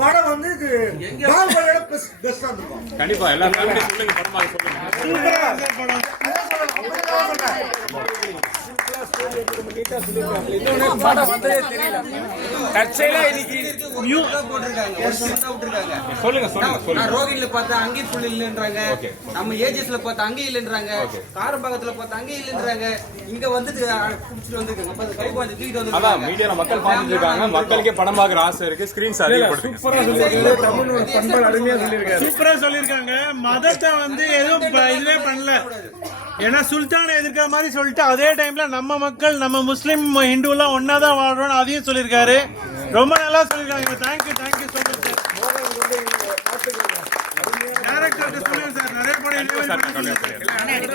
படம் வந்து இது பாகுபலியோட பெஸ்ட் பெஸ்டா இருக்கும். கண்டிப்பா எல்லா சொல்லுங்க படமா சொல்லுங்க. தற்செயலா இன்னைக்கு நியூ சொல்லுங்க சொல்லுங்க நான் சொல்லுங்க. ரோகிணில பார்த்தா அங்கேயும் புல் இல்லைன்றாங்க. Okay. நம்ம ஏஜஸ்ல பார்த்தா அங்கேயும் இல்லைன்றாங்க. காரம்பாக்கத்துல பார்த்தா அங்கேயும் இல்லைன்றாங்க. இங்க வந்துட்டு குடிச்சிட்டு வந்துருக்காங்க அப்ப கை தூக்கிட்டு அதான் மீடியால மக்கள் பார்த்துட்டு இருக்காங்க. மக்களுக்கே படம் பார்க்குற ஆசை இருக்கு. ஸ்கிரீன்ஸ் அதிகப்படுத்துங்க. சூப்பரா சொல்லிருக்காங்க மதத்தை வந்து எதுவும் இதுவே பண்ணல. ஏன்னா சுல்தானை எதிர்க்கிற மாதிரி சொல்லிட்டு அதே டைம்ல நம்ம மக்கள் நம்ம முஸ்லீம் ஹிந்து எல்லாம் ஒன்னாதான் வாழ்றோம் அதையும் சொல்லியிருக்காரு. ரொம்ப நல்லா சொல்லியிருக்காங்க. தேங்க்யூ தேங்க்யூ ஸோ மச்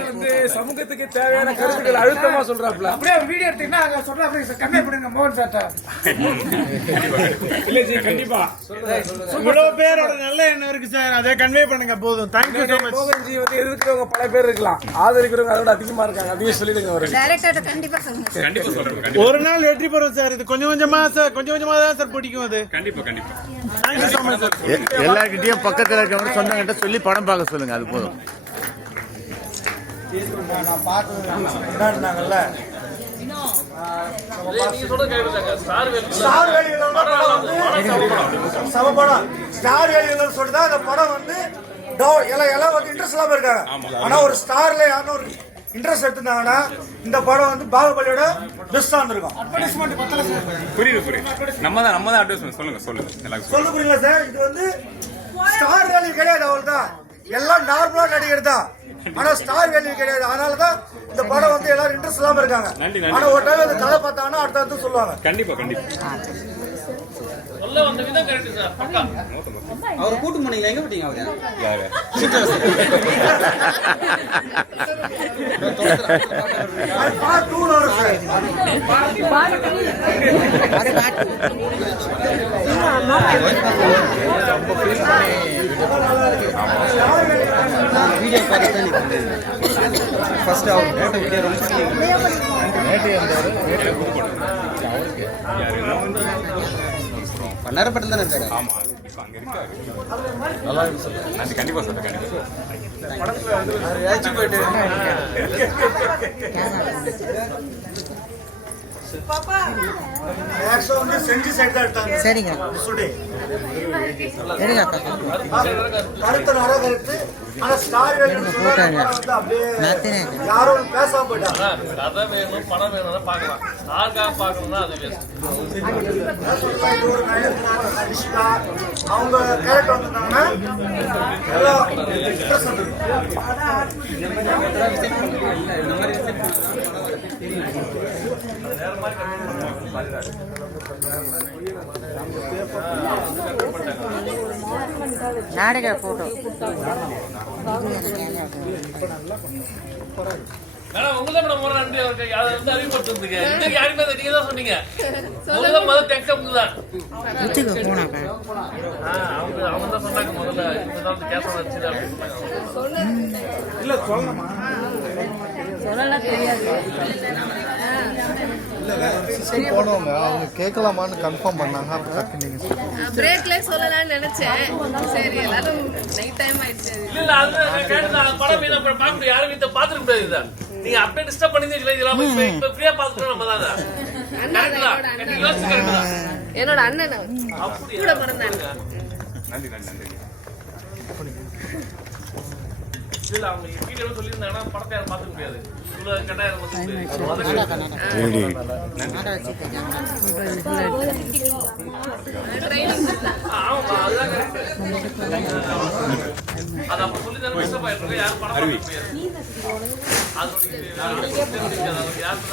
வந்து சமூகத்துக்கு தேவையான கருத்துக்கள் அழுத்தமா சொல்றாப்ல அப்படியே வீடியோ எடுத்தீங்கன்னா அங்க பண்ணுங்க மோகன் பேட்டா இல்ல ஜி கண்டிப்பா. இவ்வளவு பேரோட நல்ல எண்ணம் இருக்கு சார்? அதை கன்வே பண்ணுங்க போதும். தேங்க்யூ மச் மோகன்ஜி வந்து எதிர்க்கிறவங்க பல பேர் இருக்கலாம். ஆதரிக்கிறவங்க அதோட அதிகமா இருக்காங்க. அதையும் சொல்லிடுங்க அவருக்கு டைரக்டர் கண்டிப்பா சொல்லுங்க சார். கண்டிப்பா சொல்றேன் ஒரு நாள் வெற்றி பெறும் சார். இது கொஞ்சம் கொஞ்சமா சார் கொஞ்சம் கொஞ்சமா தான் சார் பிடிக்கும் அது. கண்டிப்பா கண்டிப்பா. எல்லார்கிட்டயும் பக்கத்துல இருக்கவங்க சொந்தங்கிட்ட சொல்லி படம் பார்க்க சொல்லுங்க அது போதும். நான் பார்த்தது கொண்டாடினாங்கல்ல ஸ்டார் வேலிகள் சம படம் ஸ்டார் வேலிகள் சொல்லிட்டு தான் அந்த படம் வந்து எல்லாம் எல்லாம் வந்து இன்ட்ரெஸ்ட் இல்லாம இருக்காங்க ஆனா ஒரு ஸ்டார்ல யாரும் ஒரு இன்ட்ரெஸ்ட் எடுத்திருந்தாங்கன்னா இந்த படம் வந்து பாகுபலியோட பெஸ்டா இருந்திருக்கும் புரியுது புரியுது. நம்ம தான் நம்ம தான் அட்வைஸ் சொல்லுங்க சொல்லுங்க. சொல்ல புரியல சார் இது வந்து ஸ்டார் வேல்யூ கிடையாது அவள் தான் எல்லாம் நார்மலா நடிகர் தான். ஆனா ஸ்டார் வேல்யூ கிடையாது. அதனால தான் இந்த படம் வந்து எல்லாரும் இன்ட்ரெஸ்ட் இல்லாம இருக்காங்க. நன்றி, நன்றி. ஆனா ஒரு டைம் அந்த கதை பார்த்தாங்கன்னா அடுத்த அடுத்து சொல்லுவாங்க. கண்டிப்பா கண்டிப்பா. அவர் கூட்டு போனீங்களா எங்க விட்டீங்க அவரு? யாரு? வீடியோ பார்த்து ஃபர்ஸ்ட் அவர் போட்ட வீடியோ ரொம்ப பன்னாரப்பட்டில் தானே இருக்காரு ஆமா இப்ப கண்டிப்பா சரிங்க. கருத்து நர கருத்து. ஆனா ஸ்டார். யாரும் பேசாம போயிட்டாங்க கதை வேணும் படம் வேணும்னா பார்க்கலாம். ஸ்டார்க்காக பார்க்கணும்னா அது வேஸ்ட் இது அவங்க கேரக்டர் வந்திருந்தாங்கன்னா எல்லாம் interest நாடக போட்டோ மேடம் உங்க தான் மேடம் ஒரு நன்றி அவருக்கு. அதை வந்து அறிவுறுத்துறதுக்கு இன்னைக்கு யாருமே அதை நீங்க தான் சொன்னீங்க. முதல்ல டெக்ஸ்ட் அவங்க தான். அவங்க அவங்க தான் சொன்னாங்க முதல்ல இந்த தான் கேச வச்சு அப்படின்னு சொன்னாங்க. போனவங்க அவங்க கேட்கலாமான்னு கன்ஃபார்ம் பண்ணாங்க. அப்ப நீங்க. பிரேக்ல சொல்லலாம்னு நினைச்சேன். சரி எல்லாரும் நைட் டைம் ஆயிடுச்சு. இல்ல இல்ல அது நான் கேட்டது படம் பார்க்க முடியாது. யாரும் வீட்டை பார்த்துக்க முடியாது இதை. நீங்க அப்படியே டிஸ்டர்ப் பண்ணி இதெல்லாம் இப்ப ஃப்ரீயா நம்ம தான் என்னோட அண்ணன்? கூட பிறந்தாங்க நன்றி நன்றி நன்றி. அவங்க சொல்லியிருந்தாங்கன்னா படத்தை யாரும் பார்த்துக்க முடியாது. இவ்வளவு கட்டாயம் பார்த்துக்க முடியாது. ட்ரைனிங் ஆமா அதுதான் correct. அது அப்ப சொல்லி இருக்கு யாரும் படம் பார்க்க முடியாது. அதோட யாருக்கு